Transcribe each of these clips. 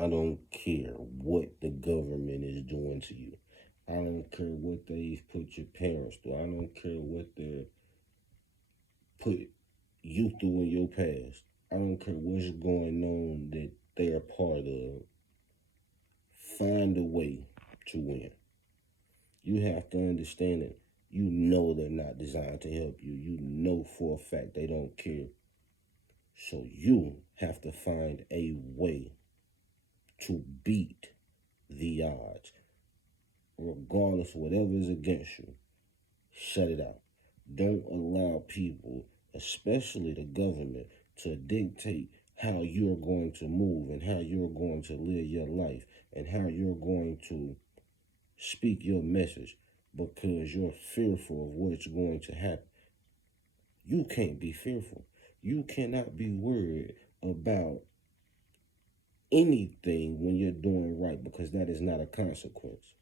I don't care what the government is doing to you. I don't care what they've put your parents through. I don't care what they put you through in your past. I don't care what's going on that they're a part of. Find a way to win. You have to understand it. You know they're not designed to help you. You know for a fact they don't care. So you have to find a way to beat the odds, regardless of whatever is against you. Shut it out. Don't allow people, especially the government, to dictate how you're going to move and how you're going to live your life and how you're going to speak your message because you're fearful of what's going to happen. You can't be fearful. You cannot be worried about anything when you're doing right because that is not a consequence.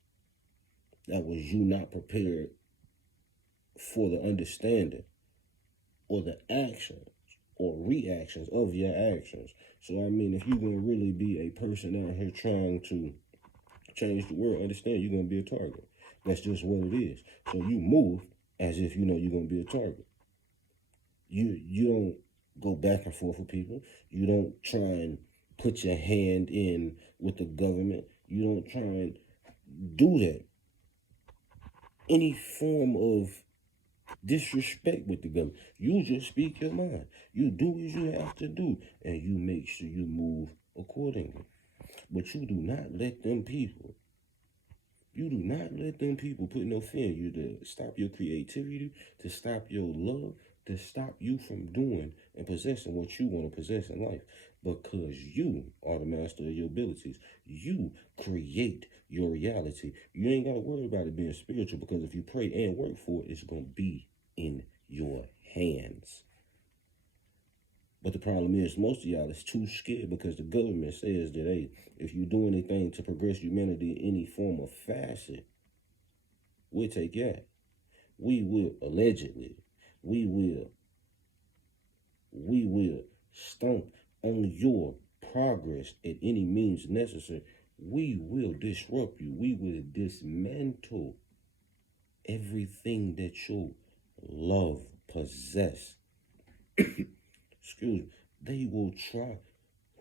That was you not prepared for the understanding or the actions or reactions of your actions. So, I mean, if you're going to really be a person out here trying to change the world, understand you're going to be a target. That's just what it is. So you move as if you know you're going to be a target. You don't go back and forth with people. You don't try and put your hand in with the government. You don't try and do that. Any form of disrespect with the government. You just speak your mind. You do what you have to do, and you make sure you move accordingly. But you do not let them people. You do not let them people put no fear in you to stop your creativity, to stop your love, to stop you from doing and possessing what you want to possess in life. Because you are the master of your abilities. You create your reality. You ain't got to worry about it being spiritual because if you pray and work for it, it's going to be in your hands. But the problem is, most of y'all is too scared because the government says that, hey, if you do anything to progress humanity in any form of facet, we'll take you out. We will, allegedly, we will stomp on your progress at any means necessary. We will disrupt you. We will dismantle everything that you love, possess. Excuse me. They will try.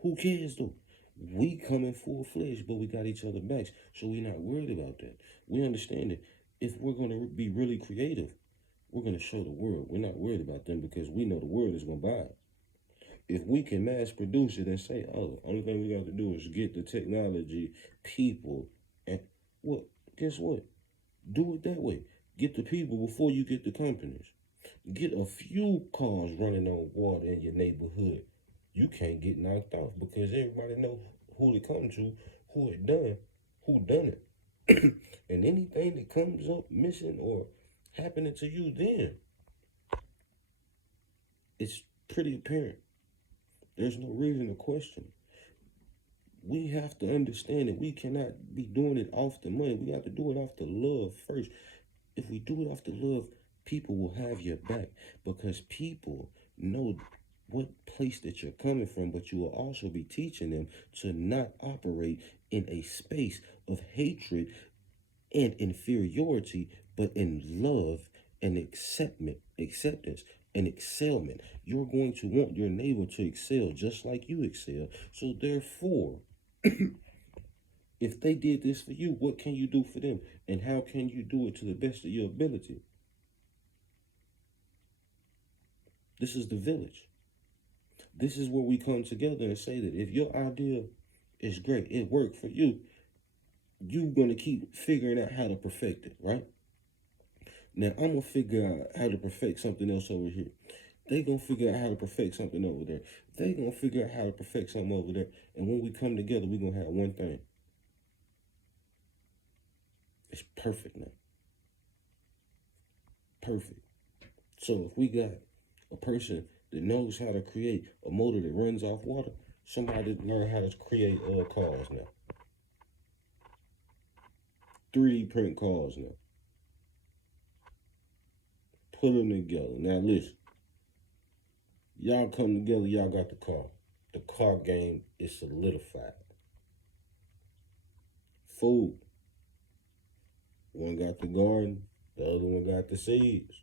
Who cares though? We coming full fledged, but we got each other backs, so we're not worried about that. We understand that if we're gonna be really creative, we're gonna show the world. We're not worried about them because we know the world is gonna buy it. If we can mass produce it and say, oh, only thing we got to do is get the technology, people, and what? Guess what? Do it that way. Get the people before you get the companies. Get a few cars running on water in your neighborhood. You can't get knocked off because everybody knows who to come to, who it done, who done it. And anything that comes up missing or happening to you then, it's pretty apparent. There's no reason to question. We have to understand that we cannot be doing it off the money. We have to do it off the love first. If we do it off the love, people will have your back because people know what place that you're coming from, but you will also be teaching them to not operate in a space of hatred and inferiority, but in love and acceptance and excelment. You're going to want your neighbor to excel just like you excel. So therefore, if they did this for you, what can you do for them? And how can you do it to the best of your ability? This is the village. This is where we come together and say that if your idea is great, it worked for you, you're going to keep figuring out how to perfect it, right? Now, I'm going to figure out how to perfect something else over here. They going to figure out how to perfect something over there. They going to figure out how to perfect something over there. And when we come together, we're going to have one thing. It's perfect now. Perfect. So if we got a person that knows how to create a motor that runs off water, somebody learn how to create cars now. 3D print cars now. Put them together. Now listen. Y'all come together, y'all got the car. The car game is solidified. food. One got the garden, the other one got the seeds.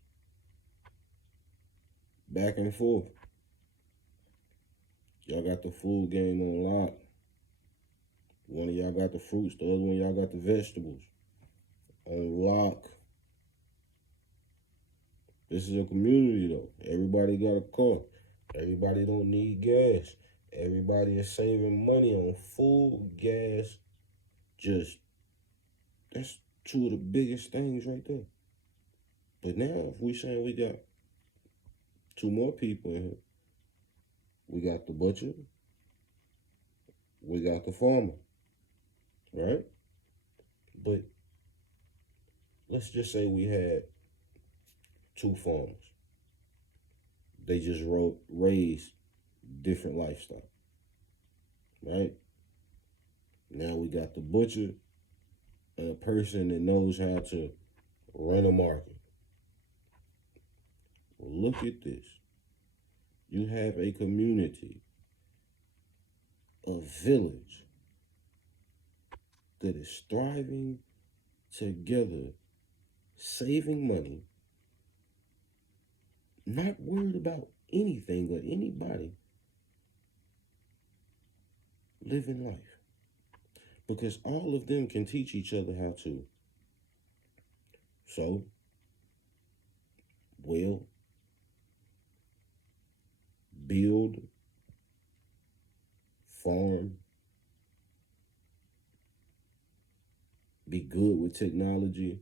Back and forth. Y'all got the food game on lock. One of y'all got the fruits, the other one y'all got the vegetables on lock. This is a community though. Everybody got a car. Everybody don't need gas. Everybody is saving money on food, gas. That's two of the biggest things right there. But now, if we saying we got two more people in here, we got the butcher, we got the farmer, right? But let's just say we had two farmers. They just raised different lifestyle, right? Now we got the butcher and a person that knows how to run a market. Well, look at this. You have a community, a village that is thriving together, saving money, not worried about anything or anybody, living life. Because all of them can teach each other how to sow, will, build, farm, be good with technology.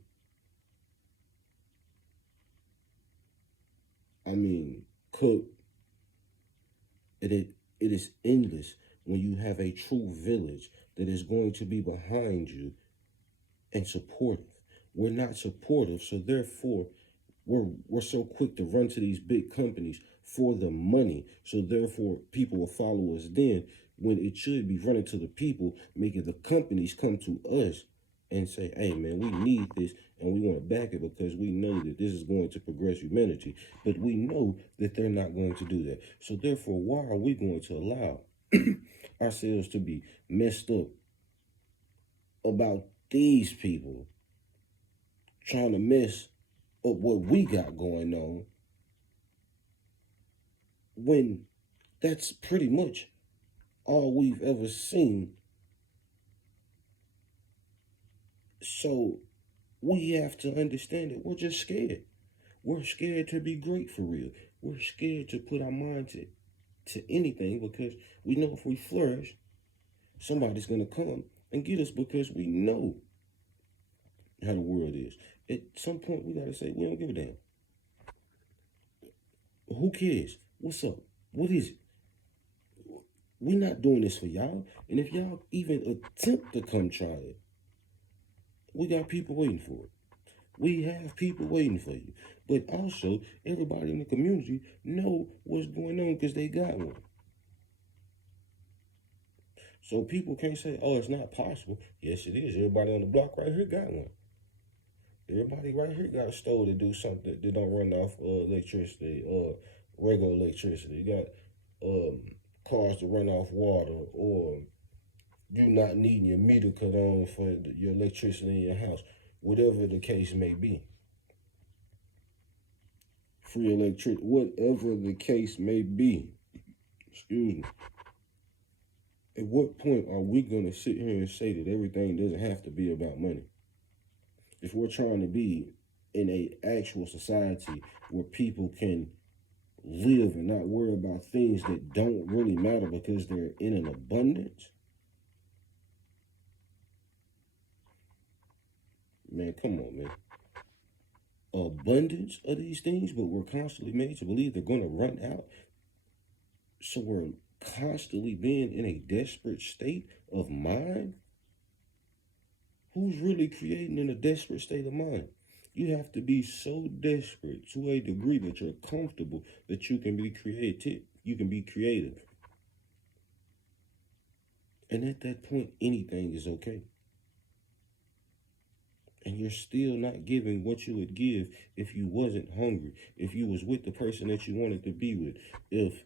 I mean, cook. It is endless when you have a true village that is going to be behind you and supportive. We're not supportive, so therefore we're so quick to run to these big companies for the money. So therefore people will follow us then, when it should be running to the people, making the companies come to us and say, hey man, we need this and we want to back it because we know that this is going to progress humanity. But we know that they're not going to do that. So therefore, why are we going to allow ourselves to be messed up about these people trying to mess up what we got going on, when that's pretty much all we've ever seen? So we have to understand that we're just scared. We're scared to be great for real. We're scared to put our mind to anything because we know if we flourish, somebody's going to come and get us because we know how the world is. At some point, we got to say, we don't give a damn. Who cares? What's up? What is it? We're not doing this for y'all. And if y'all even attempt to come try it, we got people waiting for it. We have people waiting for you. But also, everybody in the community know what's going on because they got one. So people can't say, oh, it's not possible. Yes, it is. Everybody on the block right here got one. Everybody right here got a stove to do something that don't run off electricity, regular electricity. You got cars to run off water, or you not needing your meter cut on for your electricity in your house. Whatever the case may be. Free electricity, whatever the case may be. Excuse me. At what point are we going to sit here and say that everything doesn't have to be about money? If we're trying to be in a actual society where people can live and not worry about things that don't really matter because they're in an abundance, man, come on, man. Abundance of these things, but we're constantly made to believe they're going to run out. So we're constantly being in a desperate state of mind. Who's really creating in a desperate state of mind? You have to be so desperate to a degree that you're comfortable that you can be creative. You can be creative. And at that point, anything is okay. And you're still not giving what you would give if you wasn't hungry, if you was with the person that you wanted to be with, if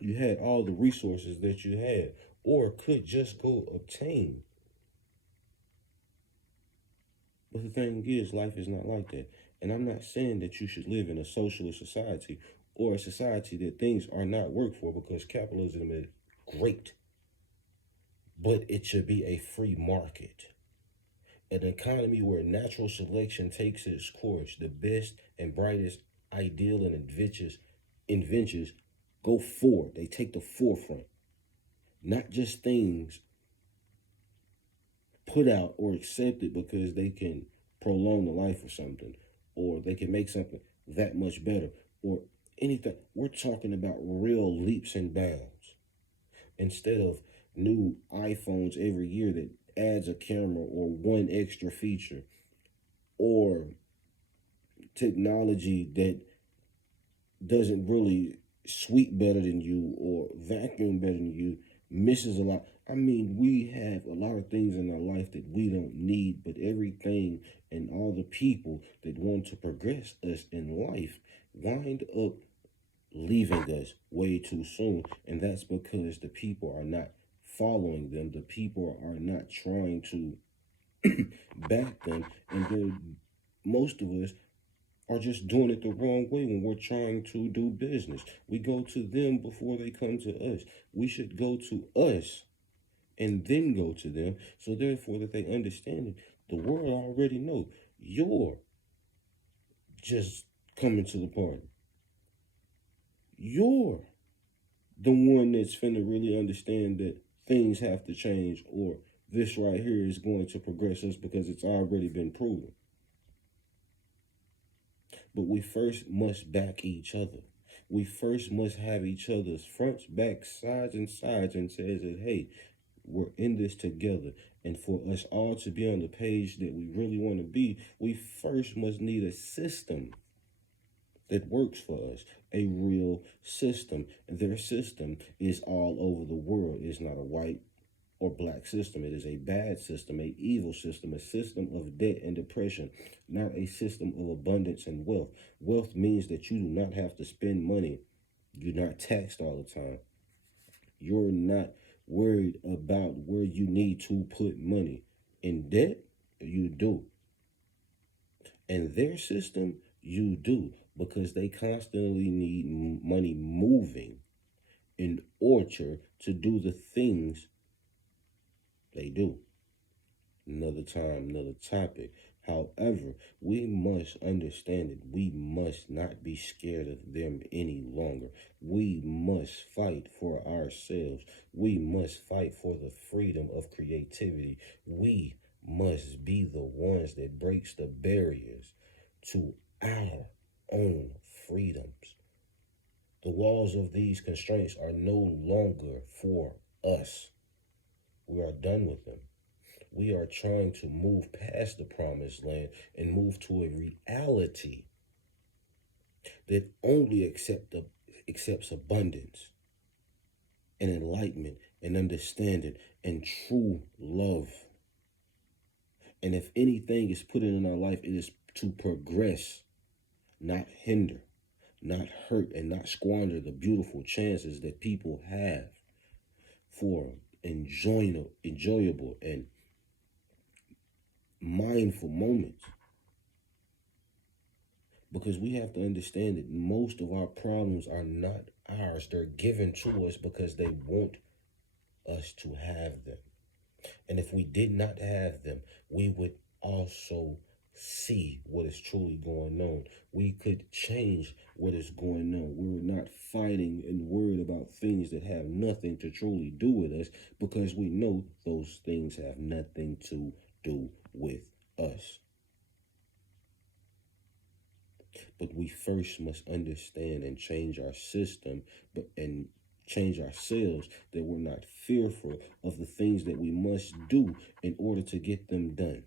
you had all the resources that you had or could just go obtain. But the thing is, life is not like that. And I'm not saying that you should live in a socialist society or a society that things are not worked for, because capitalism is great. But it should be a free market. An economy where natural selection takes its course, the best and brightest ideal and inventions go forward. They take the forefront. Not just things put out or accepted because they can prolong the life or something, or they can make something that much better, or anything. We're talking about real leaps and bounds instead of new iPhones every year that adds a camera or one extra feature, or technology that doesn't really sweep better than you or vacuum better than you, misses a lot. I mean, we have a lot of things in our life that we don't need, but everything and all the people that want to progress us in life wind up leaving us way too soon. And that's because the people are not following them. The people are not trying to back them. And most of us are just doing it the wrong way when we're trying to do business. We go to them before they come to us. We should go to us and then go to them. So therefore that they understand it. The world already know you're just coming to the party. You're the one that's finna really understand that things have to change, or this right here is going to progress us, because it's already been proven. But we first must back each other. We first must have each other's fronts, backs, sides, and says that, hey, we're in this together. And for us all to be on the page that we really want to be, we first must need a system that works for us, a real system. And their system is all over the world. It's not a white or black system. It is a bad system, a evil system, a system of debt and depression, not a system of abundance and wealth. Wealth means that you do not have to spend money. You're not taxed all the time. You're not worried about where you need to put money. In debt, you do. And their system, you do, because they constantly need money moving in order to do the things they do. Another time, another topic. However, we must understand that we must not be scared of them any longer. We must fight for ourselves. We must fight for the freedom of creativity. We must be the ones that breaks the barriers to our own freedoms. The walls of these constraints are no longer for us. We are done with them. We are trying to move past the promised land and move to a reality that only accepts abundance and enlightenment and understanding and true love. And if anything is put in our life, it is to progress, not hinder, not hurt, and not squander the beautiful chances that people have for enjoyable and mindful moments. Because we have to understand that most of our problems are not ours. They're given to us because they want us to have them. And if we did not have them, we would also see what is truly going on. We could change what is going on. We're not fighting and worried about things that have nothing to truly do with us, because we know those things have nothing to do with us. But we first must understand and change our system, and change ourselves, that we're not fearful of the things that we must do in order to get them done.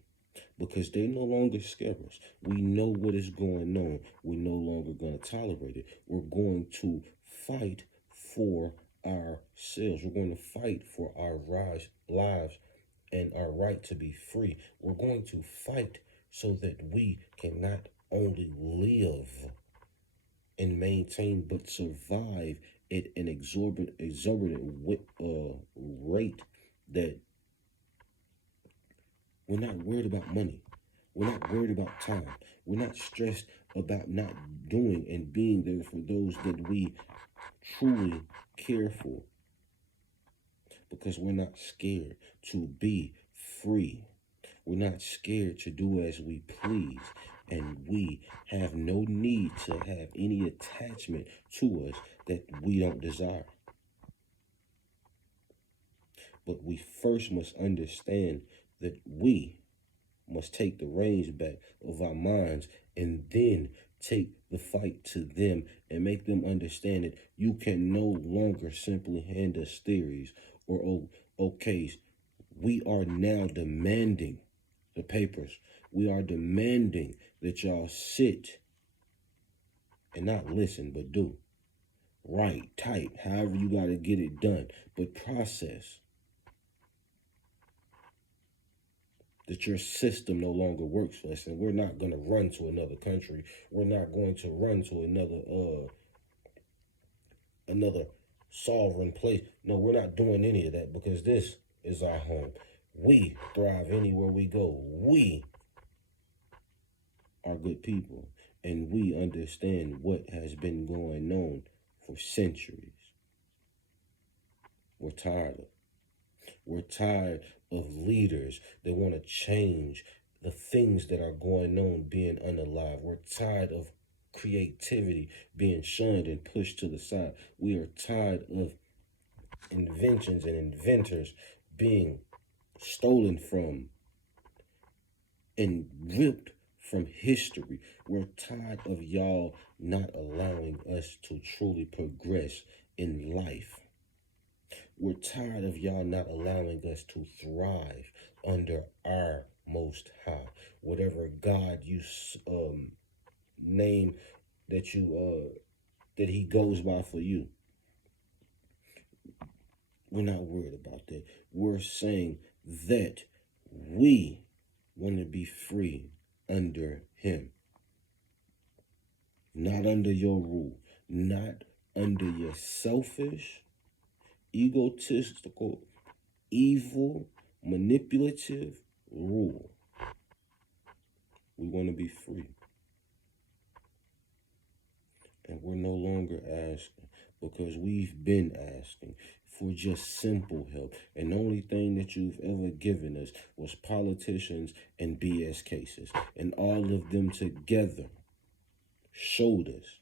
Because they no longer scare us. We know what is going on. We're no longer going to tolerate it. We're going to fight for ourselves. We're going to fight for our lives and our right to be free. We're going to fight so that we can not only live and maintain, but survive at an exorbitant rate, that we're not worried about money. We're not worried about time. We're not stressed about not doing and being there for those that we truly care for, because we're not scared to be free. We're not scared to do as we please. And we have no need to have any attachment to us that we don't desire. But we first must understand that we must take the reins back of our minds and then take the fight to them and make them understand that you can no longer simply hand us theories or okays. We are now demanding the papers. We are demanding that y'all sit and not listen, but do. Write, type, however you got to get it done, but process. That your system no longer works for us, and we're not going to run to another country. We're not going to run to another sovereign place. No, we're not doing any of that, because this is our home. We thrive anywhere we go. We are good people, and we understand what has been going on for centuries. We're tired of We're tired of leaders that want to change the things that are going on being unalive. We're tired of creativity being shunned and pushed to the side. We are tired of inventions and inventors being stolen from and ripped from history. We're tired of y'all not allowing us to truly progress in life. We're tired of y'all not allowing us to thrive under our Most High. Whatever God you name that that He goes by for you. We're not worried about that. We're saying that we want to be free under Him. Not under your rule. Not under your selfish, egotistical, evil, manipulative rule. We want to be free. And we're no longer asking, because we've been asking for just simple help. And the only thing that you've ever given us was politicians and BS cases. And all of them together showed us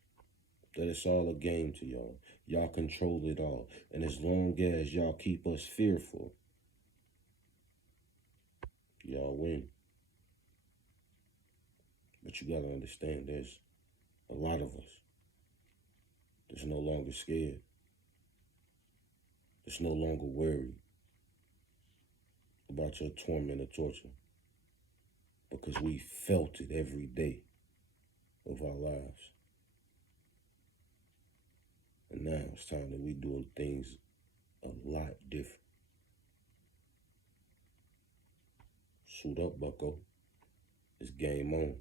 that it's all a game to y'all. Y'all control it all. And as long as y'all keep us fearful, y'all win. But you got to understand, there's a lot of us that's no longer scared. That's no longer worried about your torment or torture, because we felt it every day of our lives. And now it's time that we do things a lot different. Suit up, bucko. It's game on.